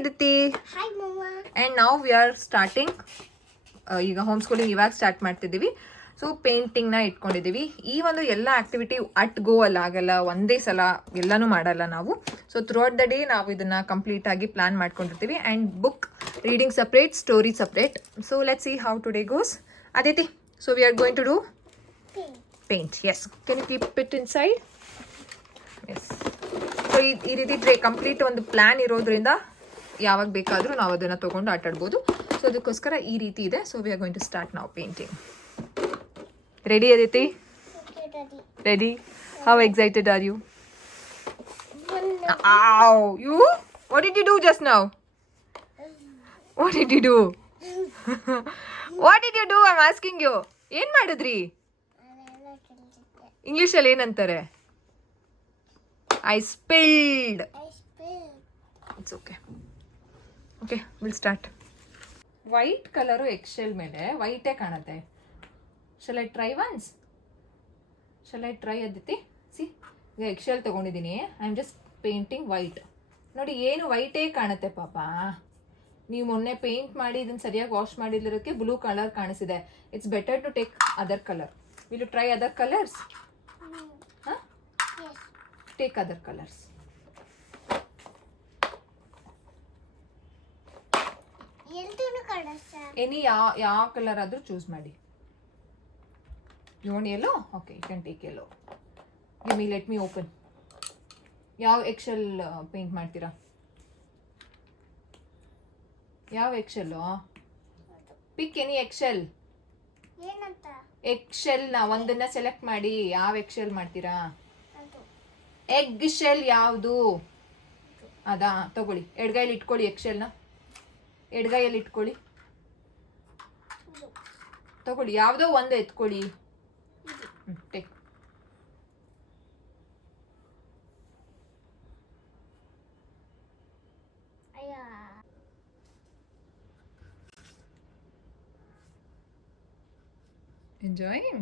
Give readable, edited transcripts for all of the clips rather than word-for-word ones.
Aditi. Hi, Mama. And now we are starting. ಈಗ home schooling ಇವಾಗ start ಮಾಡ್ತಿದ್ದೀವಿ. So ಪೇಂಟಿಂಗ್ನ ಇಟ್ಕೊಂಡಿದ್ದೀವಿ. ಈ ಒಂದು ಎಲ್ಲ ಆಕ್ಟಿವಿಟಿ ಅಟ್ ಗೋ ಅಲ್ಲಿ ಆಗಲ್ಲ, ಒಂದೇ ಸಲ ಎಲ್ಲನೂ ಮಾಡಲ್ಲ ನಾವು. ಸೊ ಥ್ರೂಔಟ್ ದ ಡೇ ನಾವು ಇದನ್ನು ಕಂಪ್ಲೀಟ್ ಆಗಿ ಪ್ಲಾನ್ ಮಾಡ್ಕೊಂಡಿರ್ತೀವಿ. And book reading separate, story separate. So let's see how today goes. Aditi, so we are going to do paint. Yes. Can you keep it inside? Yes. So ಈ ರೀತಿ complete ಒಂದು plan ಇರೋದ್ರಿಂದ ಯಾವಾಗ ಬೇಕಾದರೂ ನಾವು ಅದನ್ನು ತೊಗೊಂಡು ಆಟಾಡ್ಬೋದು. ಸೊ ಅದಕ್ಕೋಸ್ಕರ ಈ ರೀತಿ ಇದೆ. So we are going to start ನಾವು painting. Ready Aditi? Ready? How excited are you? Ow! You? What did you do just now? What did you do? What did you do? I'm asking you. ಏನು ಮಾಡಿದ್ರಿ? ಇಂಗ್ಲೀಷಲ್ಲಿ ಏನಂತಾರೆ? I spilled. It's okay. Okay, we'll start. White colour Excel ಮೇಲೆ ವೈಟೇ ಕಾಣುತ್ತೆ. Shall I try once? Shall I try Aditi? See, ಈಗ Excel ತೊಗೊಂಡಿದ್ದೀನಿ. I am just painting white. ನೋಡಿ, ಏನು ವೈಟೇ ಕಾಣುತ್ತೆ ಪಾಪ. ನೀವು ಮೊನ್ನೆ ಪೇಂಟ್ ಮಾಡಿ ಇದನ್ನು ಸರಿಯಾಗಿ ವಾಶ್ ಮಾಡಿರೋದಕ್ಕೆ ಬ್ಲೂ ಕಲರ್ ಕಾಣಿಸಿದೆ. It's better to take other colour. Will you try other colours? ಹಾಂ, ಟೇಕ್ ಅದರ್ ಕಲರ್ಸ್. ಎನಿ ಯಾವ ಕಲರ್ ಆದರೂ ಚೂಸ್ ಮಾಡಿ. You want yellow? Okay, you can take yellow. Give me, let me open. ಯಾವ excel paint ಮಾಡ್ತೀರಾ? ಯಾವ excel? Pick any excel. ಎಕ್ಸೆಲ್ನ ಒಂದನ್ನ select ಮಾಡಿ. ಯಾವ ಎಕ್ಸೆಲ್ ಮಾಡ್ತೀರಾ? ಎಗ್ ಶೆಲ್ ಯಾವುದು? ಅದಾ, ತಗೊಳ್ಳಿ. ಎಡ್ಗೈಯಲ್ಲಿ ಇಟ್ಕೊಳ್ಳಿ ಎಕ್ಸೆಲ್ನ. ಎಡ್ಗೈಯಲ್ಲಿ ಇಟ್ಕೊಳ್ಳಿ. ತಗೊಳ್ಳಿ, ಯಾವುದೋ ಒಂದು ಎತ್ಕೊಳ್ಳಿ. ಟೇಕ್. Enjoying?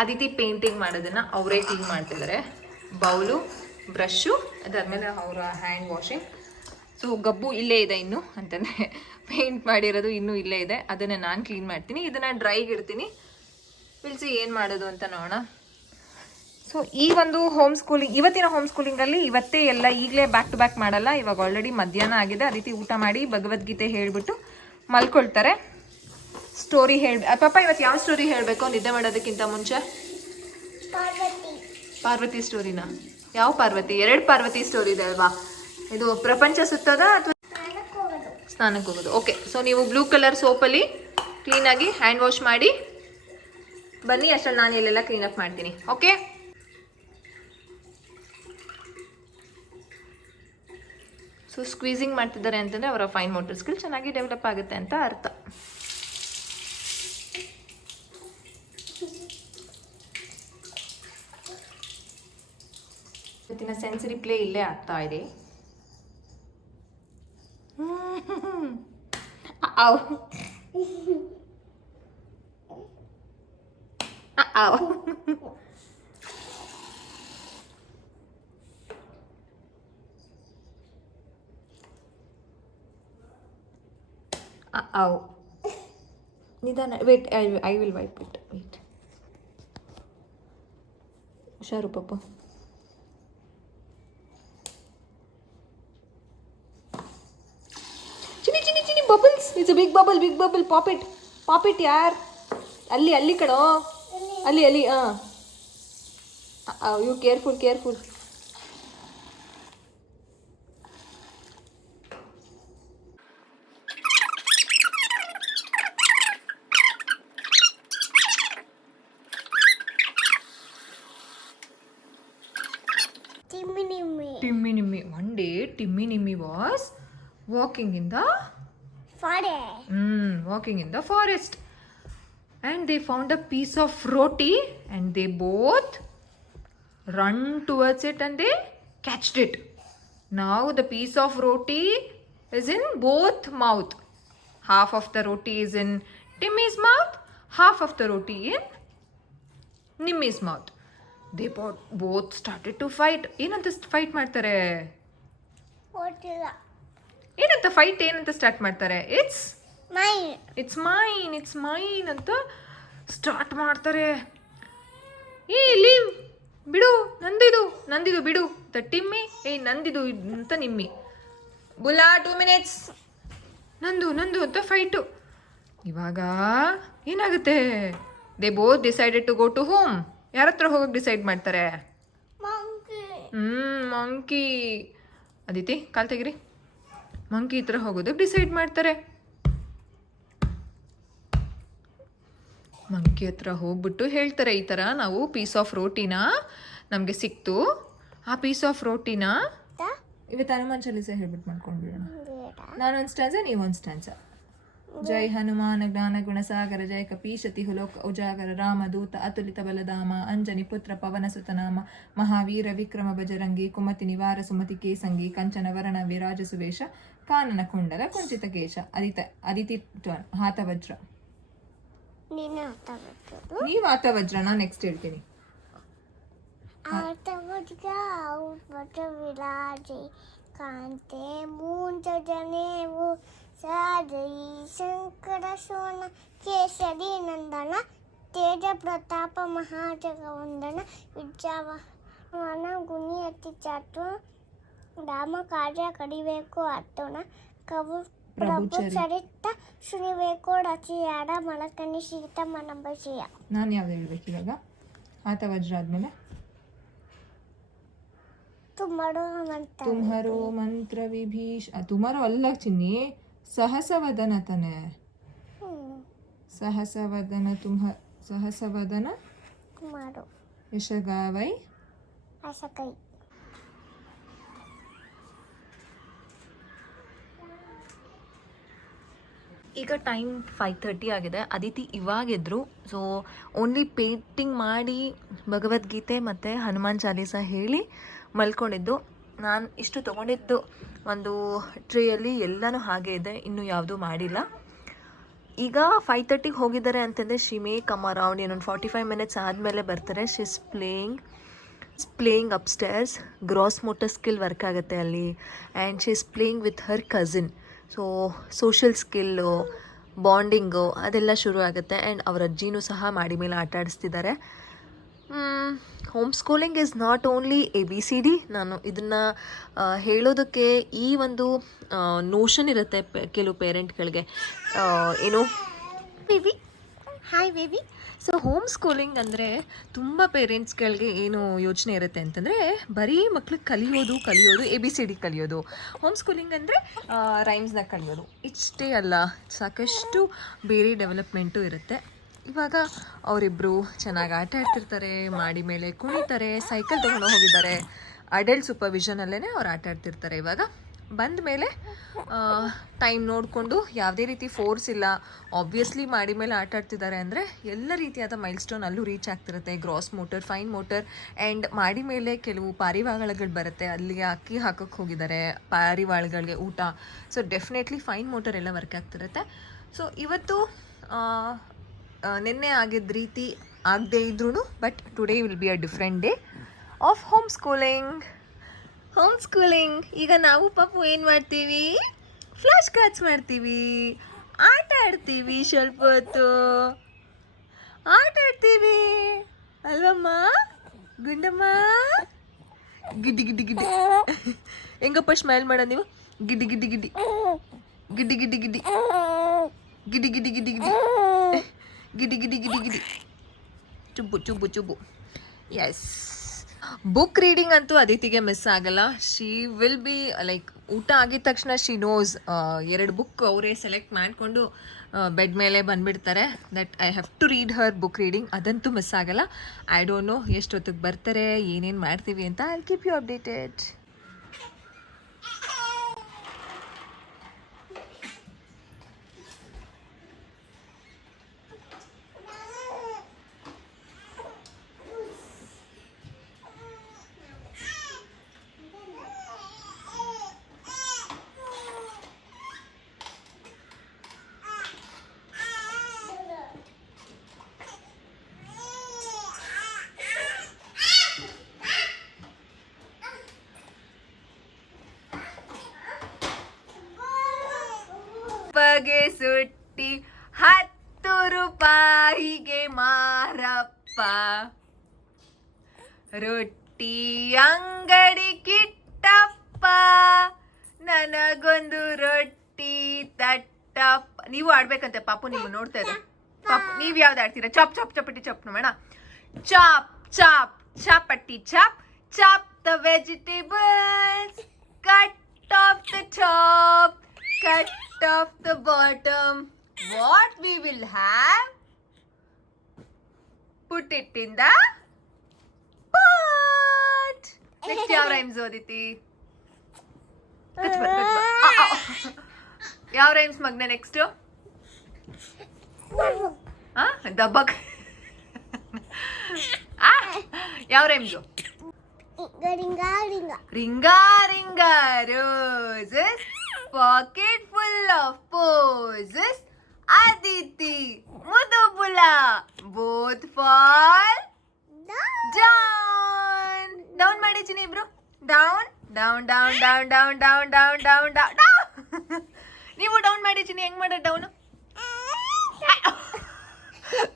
Aditi ಪೇಂಟಿಂಗ್ ಮಾಡೋದನ್ನು ಅವರೇ ಕ್ಲೀನ್ ಮಾಡ್ತಿದ್ದಾರೆ. ಬೌಲು, ಬ್ರಷು, ಅದಾದಮೇಲೆ ಅವರ ಹ್ಯಾಂಡ್ ವಾಷಿಂಗ್. ಸೊ ಗಬ್ಬು ಇಲ್ಲೇ ಇದೆ ಇನ್ನು, ಅಂತಂದರೆ ಪೇಂಟ್ ಮಾಡಿರೋದು ಇನ್ನೂ ಇಲ್ಲೇ ಇದೆ. ಅದನ್ನು ನಾನು ಕ್ಲೀನ್ ಮಾಡ್ತೀನಿ. ಇದನ್ನು ಡ್ರೈಗೆ ಇಡ್ತೀನಿ. ಸಿ ಏನು ಮಾಡೋದು ಅಂತ ನೋಡೋಣ. ಸೊ ಈ ಒಂದು ಹೋಮ್ ಸ್ಕೂಲಿಂಗ್, ಇವತ್ತಿನ ಹೋಮ್ ಸ್ಕೂಲಿಂಗಲ್ಲಿ ಇವತ್ತೇ ಎಲ್ಲ ಈಗಲೇ ಬ್ಯಾಕ್ ಟು ಬ್ಯಾಕ್ ಮಾಡಲ್ಲ. ಇವಾಗ ಆಲ್ರೆಡಿ ಮಧ್ಯಾಹ್ನ ಆಗಿದೆ. ಆ ರೀತಿ ಊಟ ಮಾಡಿ ಭಗವದ್ಗೀತೆ ಹೇಳಿಬಿಟ್ಟು ಮಲ್ಕೊಳ್ತಾರೆ. ಸ್ಟೋರಿ ಪಾಪ ಇವತ್ತು ಯಾವ ಸ್ಟೋರಿ ಹೇಳಬೇಕು ನಿದ್ದೆ ಮಾಡೋದಕ್ಕಿಂತ ಮುಂಚೆ? ಪಾರ್ವತಿ ಸ್ಟೋರಿನ? ಯಾವ ಪಾರ್ವತಿ? 2 ಪಾರ್ವತಿ ಸ್ಟೋರಿ ಇದೆ ಅಲ್ವಾ? ಇದು ಪ್ರಪಂಚ ಸುತ್ತದ ಅಥವಾ ಸ್ನಾನಕ್ಕೆ ಹೋಗೋದು? ಓಕೆ, ಸೊ ನೀವು ಬ್ಲೂ ಕಲರ್ ಸೋಪಲ್ಲಿ ಕ್ಲೀನಾಗಿ ಹ್ಯಾಂಡ್ ವಾಶ್ ಮಾಡಿ ಬನ್ನಿ. ಅಷ್ಟರಲ್ಲಿ ನಾನು ಇಲ್ಲೆಲ್ಲ ಕ್ಲೀನಪ್ ಮಾಡ್ತೀನಿ. ಓಕೆ, ಸೊ ಸ್ಕ್ವೀಸಿಂಗ್ ಮಾಡ್ತಿದ್ದಾರೆ ಅಂತಂದರೆ ಅವರ ಫೈನ್ ಮೋಟರ್ ಸ್ಕಿಲ್ ಚೆನ್ನಾಗಿ ಡೆವಲಪ್ ಆಗುತ್ತೆ ಅಂತ ಅರ್ಥ. ಇವತ್ತಿನ ಸೆನ್ಸರಿ ಪ್ಲೇ ಇಲ್ಲೇ ಆಗ್ತಾ ಇದೆ. ನಿಧಾನ, wait, I will wipe it. Wait, ಹುಷಾರು ಪಾಪ. Bubbles, it's a big bubble, big bubble. Pop it yaar. ಅಲ್ಲಿ ಕಣೋ, ಅಲ್ಲಿ you careful. Timmy Nimmy. One day Timmy Nimmy was walking in the forest. And they found a piece of roti and they both run towards it and they catched it. Now the piece of roti is in both mouth. Half of the roti is in Timmy's mouth, half of the roti in Nimmy's mouth. They both started to fight. ಏನಂತ fight ಮಾಡ್ತಾರೆ? ಏನಂತ fight ಏನಂತ start ಮಾಡ್ತಾರೆ? It's main ಅಂತ start ಮಾಡ್ತಾರೆ. Leave, ಬಿಡು, ನಂದಿದು ಬಿಡು ಅಂತ ಟಿಮ್ಮಿ, ನಂದಿದು ಅಂತ ನಿಮ್ಮಿ. ಬುಲ್ಲಾ 2 minutes, ನಂದು ಅಂತ ಫೈಟು. ಇವಾಗ ಏನಾಗುತ್ತೆ? They both decided to go to home. ಯಾರ ಹತ್ರ ಹೋಗಕ್ಕೆ ಡಿಸೈಡ್ ಮಾಡ್ತಾರೆ? ಮಂಕಿ. ಅದಿತಿ ಕಾಲ್ ತೆಗಿರಿ. ಮಂಕಿ ಹತ್ರ ಹೋಗೋದಕ್ಕೆ ಡಿಸೈಡ್ ಮಾಡ್ತಾರೆ. ಮಂಕಿ ಹತ್ರ ಹೋಗ್ಬಿಟ್ಟು ಹೇಳ್ತಾರೆ, ಈ ಥರ ನಾವು ಪೀಸ್ ಆಫ್ ರೋಟಿನ ನಮಗೆ ಸಿಕ್ತು. ಆ ಪೀಸ್ ಆಫ್ ರೋಟಿನ ಇವತ್ತು ಹನುಮಾನ್ ಚಾಲೀಸ ಹೇಳ್ಬಿಟ್ಟು ಮಾಡ್ಕೊಂಡ್ಬಿಡೋಣ. ನಾನೊಂದು ಸ್ಟ್ಯಾನ್ಸ, ನೀವೊಂದು ಸ್ಟ್ಯಾನ್ಸ. ಜೈ ಹನುಮಾನ ಜ್ಞಾನ ಗುಣಸಾಗರ, ಜಯ ಕಪೀಶತಿ ಹುಲೋಕ ಉಜಾಗರ, ರಾಮದೂತ ಅತುಲಿತ ಬಲಧಾಮ, ಅಂಜನಿ ಪುತ್ರ ಪವನ ಸುತನಾಮ, ಮಹಾವೀರ ವಿಕ್ರಮ ಬಜರಂಗಿ, ಕುಮತಿ ನಿವಾರ ಸುಮತಿ ಕೇಸಂಗಿ, ಕಂಚನ ವರ್ಣ ವಿರಾಜ ಸುವೇಶ, ಕಾನನ ಕುಂಡಲ ಕುಂಚಿತ ಕೇಶ. ಅದಿತಿ ಹಾತವಜ್ರ. ನೀವು ಹಾತವಜ್ರ, ನಾನು ನೆಕ್ಸ್ಟ್ ಹೇಳ್ತೀನಿ. ಕಾಂತೆ ಮೂಂಜ ಜನೇವು ಸಾಜೈ ಶಂಕರ ಶೋಣ ಕೇಸರಿ ನಂದನ ತೇಜ ಪ್ರತಾಪ ಮಹಾಜಗವಂದನ ವಿದ್ಯಾವನ ಗುಣಿ ಅತಿ ಚಾಟು ರಾಮ ಕಾರ್ಯ ಕಡಿಬೇಕು ಅತ್ತೋಣ ಕವು ಪ್ರಭು ಚರಿತ ಶುನಿಬೇಕು ರಚಿಯಾಡ ಮಲಕನಿ ಶೀತ ಮನಂಬಸಿಯ. ನಾನು ಯಾವ್ದು ಹೇಳ್ಬೇಕು ಇವಾಗ? ಆತವಜ್ರ ಆದ್ಮೇಲೆ ತುಮ್ಹಾರೋ ಮಂತ್ರ ವಿಭೀಷ. ತುಮಾರೋ ಅಲ್ಲ ಚಿನ್ನಿ, ಸಹಸವದನ ತಾನೆ. ಸಹಸವದನ ಸಹಸವದನ ಯಶಗಾವೈ ಅಶಕೈ. ಈಗ ಟೈಮ್ 5:30 ಆಗಿದೆ. ಅದಿತಿ ಇವಾಗಿದ್ರು. ಸೊ ಓನ್ಲಿ ಪೇಂಟಿಂಗ್ ಮಾಡಿ ಭಗವದ್ಗೀತೆ ಮತ್ತು ಹನುಮಾನ್ ಚಾಲೀಸ ಹೇಳಿ ಮಲ್ಕೊಂಡಿದ್ದು. ನಾನು ಇಷ್ಟು ತೊಗೊಂಡಿದ್ದು ಒಂದು ಟ್ರೇಯಲ್ಲಿ ಎಲ್ಲನೂ ಹಾಗೆ ಇದೆ, ಇನ್ನೂ ಯಾವುದೂ ಮಾಡಿಲ್ಲ. ಈಗ 5:30ಗೆ ಹೋಗಿದ್ದಾರೆ ಅಂತಂದರೆ ಶಿ ಮೇ ಕಮ್ ಅರೌಂಡ್ ಇನ್ನೊಂದು 45 minutes ಆದಮೇಲೆ ಬರ್ತಾರೆ. She is playing upstairs. Gross motor skill work ಆಗುತ್ತೆ ಅಲ್ಲಿ. And she is playing with her cousin. So social skill, bonding ಅದೆಲ್ಲ ಶುರು ಆಗುತ್ತೆ. ಆ್ಯಂಡ್ ಅವರ ಅಜ್ಜಿನೂ ಸಹ ಮಾಡಿ ಮೇಲೆ ಆಟ ಆಡಿಸ್ತಿದ್ದಾರೆ. Home schooling is not only ABCD. ನಾನು ಇದನ್ನು ಹೇಳೋದಕ್ಕೆ ಈ ಒಂದು ನೋಷನ್ ಇರುತ್ತೆ ಕೆಲವು ಪೇರೆಂಟ್ಗಳಿಗೆ, ಏನು baby, hi baby. So home schooling ಅಂದರೆ ತುಂಬ ಪೇರೆಂಟ್ಸ್ಗಳಿಗೆ ಏನು ಯೋಚನೆ ಇರುತ್ತೆ ಅಂತಂದರೆ ಬರೀ ಮಕ್ಳಿಗೆ ಕಲಿಯೋದು ABCD ಕಲಿಯೋದು. ಹೋಮ್ ಸ್ಕೂಲಿಂಗ್ ಅಂದರೆ ರೈಮ್ಸ್ನ ಕಲಿಯೋದು ಇಷ್ಟೇ ಅಲ್ಲ, ಸಾಕಷ್ಟು ಬೇರೆ ಡೆವಲಪ್ಮೆಂಟು ಇರುತ್ತೆ. ಇವಾಗ ಅವರಿಬ್ಬರು ಚೆನ್ನಾಗಿ ಆಟ ಆಡ್ತಿರ್ತಾರೆ, ಮಾಡಿ ಮೇಲೆ ಕುಣಿತಾರೆ, ಸೈಕಲ್ ತೊಗೊಂಡು ಹೋಗಿದ್ದಾರೆ. ಅಡಲ್ಟ್ ಸೂಪರ್ವಿಷನಲ್ಲೇ ಅವ್ರು ಆಟ ಆಡ್ತಿರ್ತಾರೆ. ಇವಾಗ ಬಂದ ಮೇಲೆ ಟೈಮ್ ನೋಡಿಕೊಂಡು, ಯಾವುದೇ ರೀತಿ ಫೋರ್ಸ್ ಇಲ್ಲ, ಆಬ್ವಿಯಸ್ಲಿ ಮಾಡಿ ಮೇಲೆ ಆಟ ಆಡ್ತಿದ್ದಾರೆ ಅಂದರೆ ಎಲ್ಲ ರೀತಿಯಾದ ಮೈಲ್ಸ್ಟೋನ್ ಅಲ್ಲೂ ರೀಚ್ ಆಗ್ತಿರುತ್ತೆ. Gross motor, fine motor. And ಮಾಡಿ ಮೇಲೆ ಕೆಲವು ಪಾರಿವಾಳಗಳು ಬರುತ್ತೆ, ಅಲ್ಲಿಗೆ ಅಕ್ಕಿ ಹಾಕೋಕ್ಕೆ ಹೋಗಿದ್ದಾರೆ, ಪಾರಿವಾಳಗಳಿಗೆ ಊಟ. ಸೊ ಡೆಫಿನೆಟ್ಲಿ ಫೈನ್ ಮೋಟರ್ ಎಲ್ಲ ವರ್ಕ್ ಆಗ್ತಿರುತ್ತೆ. ಸೊ ಇವತ್ತು ನಿನ್ನೆ ಆಗಿದ್ದ ರೀತಿ ಆಗದೇ ಇದ್ರೂ, but today will be a different day of home schooling. ಈಗ ನಾವು ಪಾಪು ಏನು ಮಾಡ್ತೀವಿ? ಫ್ಲಾಶ್ ಕಾರ್ಡ್ಸ್ ಮಾಡ್ತೀವಿ, ಆಟ ಆಡ್ತೀವಿ, ಸ್ವಲ್ಪ ಹೊತ್ತು ಆಟ ಆಡ್ತೀವಿ ಅಲ್ವಮ್ಮ ಗುಂಡಮ್ಮ? ಗಿಡ್ಡಿ ಗಿಡ್ಡಿ ಗಿಡ್ಡಿ ಹೆಂಗಪ್ಪ ಸ್ಮೈಲ್ ಮಾಡೋದು ನೀವು? ಗಿಡ್ಡಿ ಗಿಡ್ಡಿ ಗಿಡ್ಡಿ ಗಿಡ್ಡಿ ಗಿಡ್ಡಿ ಗಿಡ್ಡಿ ಗಿಡ್ಡಿ ಗಿಡ್ಡಿ ಗಿಡ್ಡಿ ಗಿಡ್ಡಿ ಗಿಡಿ ಗಿಡಿ ಗಿಡಿ ಗಿಡಿ ಚುಬ್ಬು. ಎಸ್, ಬುಕ್ ರೀಡಿಂಗ್ ಅಂತೂ ಅದಿತಿಗೆ ಮಿಸ್ ಆಗಲ್ಲ. ಶಿ ವಿಲ್ ಬಿ ಲೈಕ್, ಊಟ ಆಗಿದ ತಕ್ಷಣ ಶಿ ನೋಸ್ 2 ಬುಕ್ ಅವರೇ ಸೆಲೆಕ್ಟ್ ಮಾಡಿಕೊಂಡು ಬೆಡ್ ಮೇಲೆ ಬಂದುಬಿಡ್ತಾರೆ. That I have to read her book reading. ಅದಂತೂ ಮಿಸ್ ಆಗಲ್ಲ. ಐ ಡೋಂಟ್ ನೋ ಎಷ್ಟೊತ್ತಿಗೆ ಬರ್ತಾರೆ, ಏನೇನು ಮಾಡ್ತೀವಿ ಅಂತ. I will keep you updated. ಸುಟ್ಟಿ 10 ರೂಪಾಯಿಗೆ ಮಾರಪ್ಪ. ರೊಟ್ಟಿ ಅಂಗಡಿ ಕಿಟ್ಟಪ್ಪ, ನನಗೊಂದು ರೊಟ್ಟಿ ತಟ್ಟಪ್ಪ. ನೀವು ಆಡ್ಬೇಕಂತೆ ಪಾಪು, ನೀವು ನೋಡ್ತಾ ಇದ್ದೆ ಪಾಪು. ನೀವ್ ಯಾವ್ದು ಆಡ್ತೀರಾ? ಚಾಪ್ ಚಾಪ್ ಚಪಟಿ ಚಾಪ್ ನೋಡೋಣ. Chop chop chapati chop, chop the vegetables, cut off the top, cut off the bottom. What we will have? Put it in the pot. Next ಯಾವ ರೈಮ್ಸ್ ಓದಿತಿ? ಯಾವ ರೈಮ್ಸ್ ಮಗ್ನ ನೆಕ್ಸ್ಟ್? ದಬ್ಬಕ್. ಯಾವ rhymes? Ring a ring a roses, pocket full of poses, Aditi, Mudubula, both fall down. Down ಮಾಡಿ ಚಿನಿ ಇಬ್ರು. Down, down, down, down, down, down, down, down, down, down. ನೀವು down ಮಾಡಿ ಚಿನಿ. ಹೆಂಗ್ ಮಾಡೋದು down?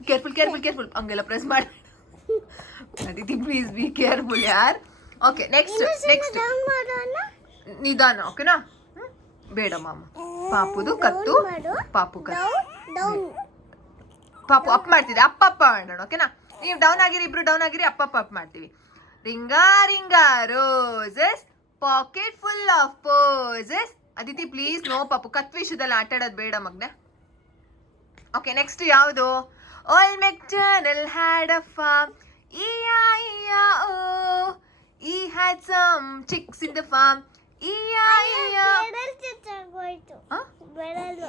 Careful careful careful, ಹಂಗೆಲ್ಲ press ಮಾಡಿ. Aditi please be careful ಯಾರ್. Okay next next ನಿಧಾನ, ಓಕೆನಾ? ಬೇಡ ಮಾಮ. ಪಾಪುದು ಕತ್ತು, ಪಾಪು ಕತ್ತು. ಪಾಪು ಅಪ್ ಮಾಡ್ತಿದ್ದೆ, ಅಪ್ಪ ಅಪ್ಪ ಮಾಡೋಣ, ಓಕೆನಾ? ನೀವು ಡೌನ್ ಆಗಿರಿ, ಇಬ್ರು ಡೌನ್ ಆಗಿರಿ, ಅಪ್ಪ ಅಪ್ ಅಪ್ ಮಾಡ್ತೀವಿ. Ring a ring a roses, pocket full of posies. Aditi please no ಪಾಪು, ಕತ್ ವಿಷಯದಲ್ಲಿ ಆಟ ಆಡೋದು ಬೇಡ ಮಗ್ನೆ. ಓಕೆ ನೆಕ್ಸ್ಟ್ ಯಾವುದು? Old MacDonald had a farm, E-I-E-I-O. He had some chicks in the farm, E-I-E-I-O.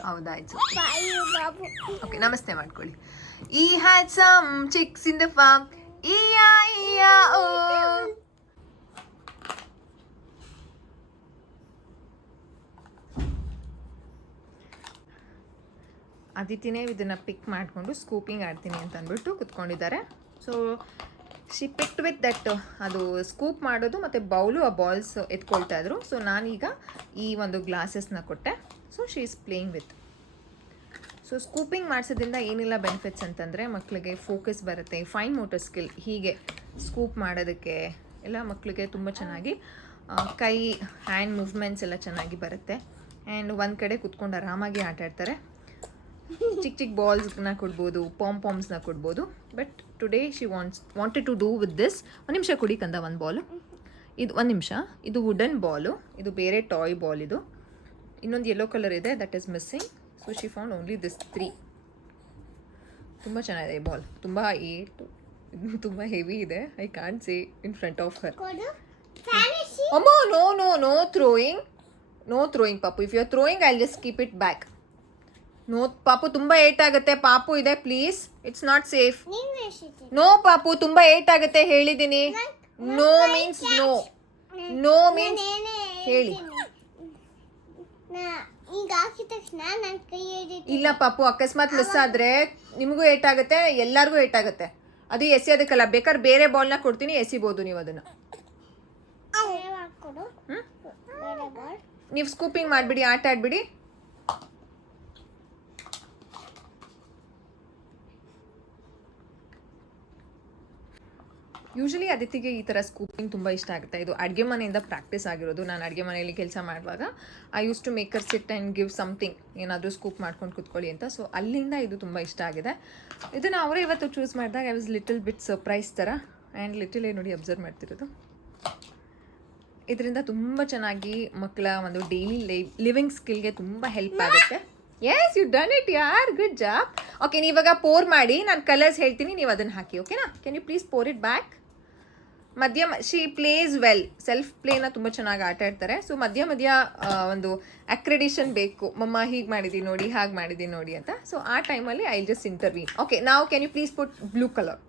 ಹೌದಾ, ಓಕೆ ನಮಸ್ತೆ ಮಾಡ್ಕೊಳ್ಳಿ. He had some chicks in the farm, E-I-E-I-O. ಅದಿತಿನೇ ಇದನ್ನು ಪಿಕ್ ಮಾಡಿಕೊಂಡು ಸ್ಕೂಪಿಂಗ್ ಆಡ್ತೀನಿ ಅಂತ ಅಂದ್ಬಿಟ್ಟು ಕುತ್ಕೊಂಡಿದ್ದಾರೆ. So she picked with that, ಅದು ಸ್ಕೂಪ್ ಮಾಡೋದು ಮತ್ತು ಬೌಲು, ಆ ಬಾಲ್ಸ್ ಎತ್ಕೊಳ್ತಾ ಇದ್ರು. ಸೊ ನಾನೀಗ ಈ ಒಂದು ಗ್ಲಾಸಸ್ನ ಕೊಟ್ಟೆ. So she is playing with. So scooping ಮಾಡಿಸೋದ್ರಿಂದ ಏನಿಲ್ಲ ಬೆನಿಫಿಟ್ಸ್ ಅಂತಂದರೆ, ಮಕ್ಕಳಿಗೆ ಫೋಕಸ್ ಬರುತ್ತೆ, ಫೈನ್ ಮೋಟರ್ ಸ್ಕಿಲ್, ಹೀಗೆ ಸ್ಕೂಪ್ ಮಾಡೋದಕ್ಕೆ ಎಲ್ಲ ಮಕ್ಕಳಿಗೆ ತುಂಬ ಚೆನ್ನಾಗಿ ಕೈ ಹ್ಯಾಂಡ್ ಮೂವ್ಮೆಂಟ್ಸ್ ಎಲ್ಲ ಚೆನ್ನಾಗಿ ಬರುತ್ತೆ. ಆ್ಯಂಡ್ ಒಂದು ಕಡೆ ಕುತ್ಕೊಂಡು ಆರಾಮಾಗಿ ಆಟ ಆಡ್ತಾರೆ. ಚಿಕ್ಕ ಚಿಕ್ಕ ಬಾಲ್ಸ್ನ ಕೊಡ್ಬೋದು, ಪಾಮ್ಸ್ನ ಕೊಡ್ಬೋದು. But today she wanted to do with this. ಒಂದು ನಿಮಿಷ ಕೊಡಿ ಕಂದ, ಒಂದು ಬಾಲು ಇದು, ಒಂದು ನಿಮಿಷ. ಇದು ವುಡನ್ ಬಾಲು, ಇದು ಬೇರೆ ಟಾಯ್ ಬಾಲ್. ಇದು ಇನ್ನೊಂದು ಯೆಲ್ಲೋ ಕಲರ್ ಇದೆ, that is missing. So she found only this 3. ತುಂಬ ಚೆನ್ನಾಗಿದೆ ಈ ಬಾಲ್, ತುಂಬ ತುಂಬ ಹೆವಿ ಇದೆ. I can't say in front of her. ಅಮ್ಮ no no no throwing, no throwing ಪಾಪು. If you are throwing I just keep it back. No ಪಾಪು, ತುಂಬ ಏಟ್ ಆಗುತ್ತೆ ಪಾಪು ಇದೆ, please, it's not safe. No ಪಾಪು, ತುಂಬ ಏಟ್ ಆಗುತ್ತೆ ಹೇಳಿದ್ದೀನಿ. No means no, no means ಹೇಳಿ. ಇಲ್ಲ ಪಾಪು, ಅಕಸ್ಮಾತ್ ಮಿಸ್ ಆದ್ರೆ ನಿಮಗೂ ಏಟ್ ಆಗುತ್ತೆ, ಎಲ್ಲರಿಗೂ ಏಟ್ ಆಗುತ್ತೆ. ಅದು ಎಸೆಯೋದಕ್ಕಲ್ಲ, ಬೇಕಾದ್ರೆ ಬೇರೆ ಬಾಲ್ನ ಕೊಡ್ತೀನಿ, ಎಸಿಬೋದು ನೀವು ಅದನ್ನ. ನೀವು ಸ್ಕೂಪಿಂಗ್ ಮಾಡಿಬಿಡಿ, ಆಟ ಆಡ್ಬಿಡಿ. ಯೂಶಲಿ ಅದಿತಿಗೆ ಈ ಥರ ಸ್ಕೂಪಿಂಗ್ ತುಂಬ ಇಷ್ಟ ಆಗುತ್ತೆ. ಇದು ಅಡುಗೆ ಮನೆಯಿಂದ ಪ್ರಾಕ್ಟೀಸ್ ಆಗಿರೋದು. ನಾನು ಅಡುಗೆ ಮನೆಯಲ್ಲಿ ಕೆಲಸ ಮಾಡುವಾಗ I use to make her sit and give something, ಏನಾದರೂ ಸ್ಕೂಪ್ ಮಾಡ್ಕೊಂಡು ಕೂತ್ಕೊಳ್ಳಿ ಅಂತ. ಸೊ ಅಲ್ಲಿಂದ ಇದು ತುಂಬ ಇಷ್ಟ ಆಗಿದೆ. ಇದನ್ನು ಅವರೇ ಇವತ್ತು ಚೂಸ್ ಮಾಡಿದಾಗ I was little bit surprise ಥರ. ಆ್ಯಂಡ್ ಲಿಟಲ್ ನೋಡಿ ಅಬ್ಸರ್ವ್ ಮಾಡ್ತಿರೋದು. ಇದರಿಂದ ತುಂಬ ಚೆನ್ನಾಗಿ ಮಕ್ಕಳ ಒಂದು ಡೈಲಿ ಲಿವಿಂಗ್ ಸ್ಕಿಲ್ಗೆ ತುಂಬ ಹೆಲ್ಪ್ ಆಗುತ್ತೆ. ಎಸ್ ಯು ಡನ್ ಇಟ್ ಯಾರ್, ಗುಡ್ ಜಾಬ್. ಓಕೆ, ನೀವಾಗ ಪೋರ್ ಮಾಡಿ, ನಾನು ಕಲರ್ಸ್ ಹೇಳ್ತೀನಿ, ನೀವು ಅದನ್ನು ಹಾಕಿ, ಓಕೆನಾ? Can you please pour it back? ಮಧ್ಯ ಶಿ ಪ್ಲೇಸ್ ವೆಲ್, ಸೆಲ್ಫ್ ಪ್ಲೇನ ತುಂಬ ಚೆನ್ನಾಗಿ ಆಟ ಆಡ್ತಾರೆ. ಸೊ ಮಧ್ಯ ಮಧ್ಯ ಒಂದು ಅಕ್ರೆಡಿಷನ್ ಬೇಕು, ಮಮ್ಮ ಹೀಗೆ ಮಾಡಿದ್ದೀನಿ ನೋಡಿ, ಹಾಗೆ ಮಾಡಿದ್ದೀನಿ ನೋಡಿ ಅಂತ. ಸೊ ಆ ಟೈಮಲ್ಲಿ ಐ ಜಸ್ಟ್ ಇಂಟರ್ವೀನ್. ಓಕೆ, ನಾವು can you please put blue colour?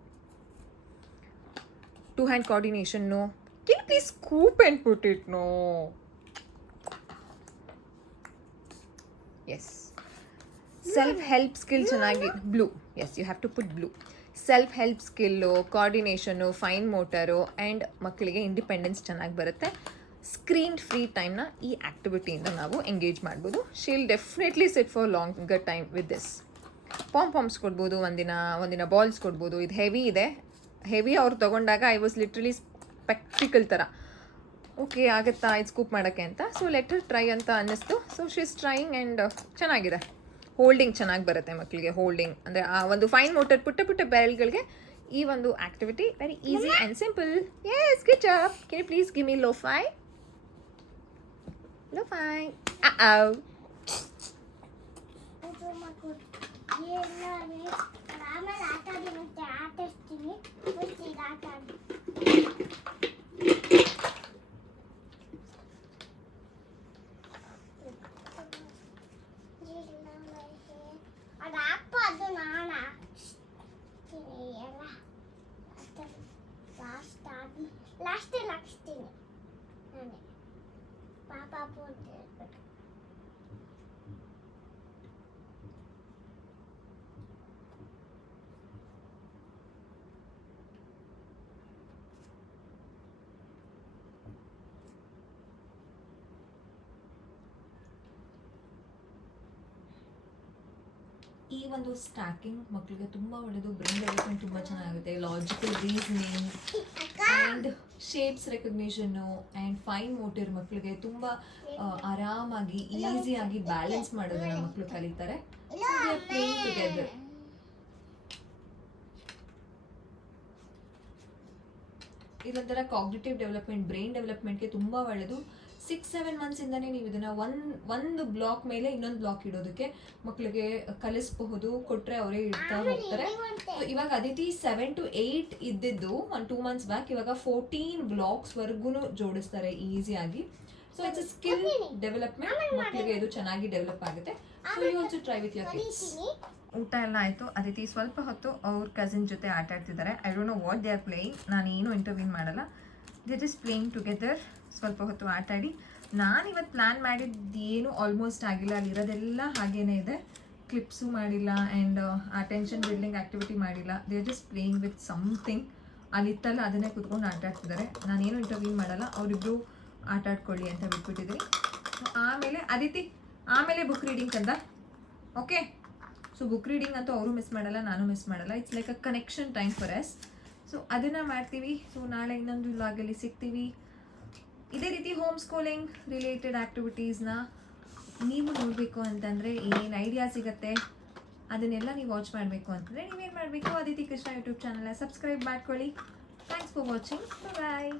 Two hand coordination no. Can you please scoop and put it? No. Yes. Self help skill ಚೆನ್ನಾಗಿ blue. Yes, you have to put blue. Self help skill, coordination, fine motor and ಮಕ್ಕಳಿಗೆ independence ಚೆನ್ನಾಗಿ ಬರುತ್ತೆ. Screen free ಟೈಮ್ನ ಈ ಆ್ಯಕ್ಟಿವಿಟಿಯಿಂದ ನಾವು engage ಮಾಡ್ಬೋದು. She'll definitely sit for longer time with this. Poms ಕೊಡ್ಬೋದು, ಒಂದಿನ ಬಾಲ್ಸ್ ಕೊಡ್ಬೋದು. ಇದು ಹೆವಿ ಇದೆ, ಹೆವಿ ಅವ್ರು ತೊಗೊಂಡಾಗ ಐ ವಾಸ್ ಲಿಟ್ರಲಿ ಸ್ಪೆಕ್ಟಿಕಲ್ ಥರ ಓಕೆ ಆಗುತ್ತಾ ಇದು ಸ್ಕೂಪ್ ಮಾಡೋಕ್ಕೆ ಅಂತ. ಸೊ ಲೆಟರ್ ಟ್ರೈ ಅಂತ ಅನ್ನಿಸ್ತು. So she is trying and ಚೆನ್ನಾಗಿದೆ. ಹೋಲ್ಡಿಂಗ್ ಚೆನ್ನಾಗಿ ಬರುತ್ತೆ ಮಕ್ಕಳಿಗೆ. ಹೋಲ್ಡಿಂಗ್ ಅಂದರೆ ಆ ಒಂದು ಫೈನ್ ಮೋಟರ್ ಪುಟ್ಟ ಬೆರಳುಗಳಿಗೆ ಈ ಒಂದು activity very easy and simple. Yes, good job. Can you please give me low five? ಈ ಒಂದು ಸ್ಟ್ಯಾಕಿಂಗ್ ಮಕ್ಕಳಿಗೆ ತುಂಬ ಒಳ್ಳೆಯದು. ಬ್ರೈನ್ ಡೆವಲಪ್ಮೆಂಟ್ ತುಂಬ ಚೆನ್ನಾಗುತ್ತೆ. Logical reasoning and shapes recognition and fine motor ಮಕ್ಕಳಿಗೆ ತುಂಬ ಆರಾಮಾಗಿ ಈಸಿಯಾಗಿ ಬ್ಯಾಲೆನ್ಸ್ ಮಾಡೋದನ್ನ ಮಕ್ಕಳು ಕಲಿತಾರೆ. Playing together. ಇದೊಂಥರ ಕಾಗ್ನಿಟಿವ್ ಡೆವಲಪ್ಮೆಂಟ್, ಬ್ರೈನ್ ಡೆವಲಪ್ಮೆಂಟ್ಗೆ ತುಂಬ ಒಳ್ಳೆಯದು. 6-7 ಮಂತ್ಸಿಂದನೇ ನೀವು ಇದನ್ನು ಒಂದು ಬ್ಲಾಕ್ ಮೇಲೆ ಇನ್ನೊಂದು ಬ್ಲಾಕ್ ಇಡೋದಕ್ಕೆ ಮಕ್ಕಳಿಗೆ ಕಲಿಸಬಹುದು. ಕೊಟ್ಟರೆ ಅವರೇ ಇಡ್ತಾ ಹೋಗ್ತಾರೆ. ಇವಾಗ ಅದಿತಿ 7 to 8 ಇದ್ದಿದ್ದು 1-2 ಮಂತ್ಸ್ ಬ್ಯಾಕ್ ಇವಾಗ 14 ಬ್ಲಾಕ್ಸ್ವರೆಗೂ ಜೋಡಿಸ್ತಾರೆ ಈಸಿಯಾಗಿ. So it's a skill development. ಮಕ್ಕಳಿಗೆ ಇದು ಚೆನ್ನಾಗಿ ಡೆವಲಪ್ ಆಗುತ್ತೆ. So you also try with your kids. ಊಟ ಎಲ್ಲ ಆಯಿತು. ಅದಿತಿ ಸ್ವಲ್ಪ ಹೊತ್ತು ಅವ್ರ ಕಸಿನ್ ಜೊತೆ ಆಟ ಆಡ್ತಿದ್ದಾರೆ. I don't know what they are playing. ನಾನು ಏನು ಇಂಟರ್ವ್ಯೂನ್ ಮಾಡಲ್ಲ. They just playing together. ಸ್ವಲ್ಪ ಹೊತ್ತು ಆಟ ಆಡಿ. ನಾನು ಇವತ್ತು ಪ್ಲ್ಯಾನ್ ಮಾಡಿದ್ದು ಏನು ಆಲ್ಮೋಸ್ಟ್ ಆಗಿಲ್ಲ. ಅಲ್ಲಿರೋದೆಲ್ಲ ಹಾಗೇನೇ ಇದೆ. ಕ್ಲಿಪ್ಸು ಮಾಡಿಲ್ಲ ಆ್ಯಂಡ್ ಅಟೆನ್ಷನ್ ಬಿಲ್ಡಿಂಗ್ ಆ್ಯಕ್ಟಿವಿಟಿ ಮಾಡಿಲ್ಲ. They are just playing with something. ಅಲ್ಲಿತ್ತಲ್ಲ ಅದನ್ನೇ ಕೂತ್ಕೊಂಡು ಆಟ ಆಡ್ತಿದ್ದಾರೆ. ನಾನೇನು ಇಂಟರ್ವ್ಯೂ ಮಾಡಲ್ಲ. ಅವರಿಬ್ಬರು ಆಟ ಆಡ್ಕೊಳ್ಳಿ ಅಂತ ಬಿಟ್ಬಿಟ್ಟಿದ್ದೀನಿ. ಆಮೇಲೆ ಅದಿತಿ ಆಮೇಲೆ ಬುಕ್ ರೀಡಿಂಗ್ ಕಂದ. ಓಕೆ, ಸೊ ಬುಕ್ ರೀಡಿಂಗ್ ಅಂತೂ ಅವರು ಮಿಸ್ ಮಾಡಲ್ಲ, ನಾನು ಮಿಸ್ ಮಾಡಲ್ಲ. It's like a connection time for us. So ಅದನ್ನು ಮಾಡ್ತೀವಿ. ಸೊ ನಾಳೆ ಇನ್ನೊಂದು ವ್ಲಾಗಲ್ಲಿ ಸಿಗ್ತೀವಿ. ಇದೇ ರೀತಿ ಹೋಮ್ ಸ್ಕೂಲಿಂಗ್ ರಿಲೇಟೆಡ್ ಆ್ಯಕ್ಟಿವಿಟೀಸ್ನ ನೀವು ನೋಡಬೇಕು ಅಂತಂದರೆ ಏನೇನು ಐಡಿಯಾ ಸಿಗುತ್ತೆ ಅದನ್ನೆಲ್ಲ ನೀವು ವಾಚ್ ಮಾಡಬೇಕು ಅಂತಂದರೆ ನೀವೇನು ಮಾಡಬೇಕು, ಅದಿತಿ ಕೃಷ್ಣ ಯೂಟ್ಯೂಬ್ ಚಾನಲ್ನ ಸಬ್ಸ್ಕ್ರೈಬ್ ಮಾಡ್ಕೊಳ್ಳಿ. Thanks for watching. ಬಾಯ್.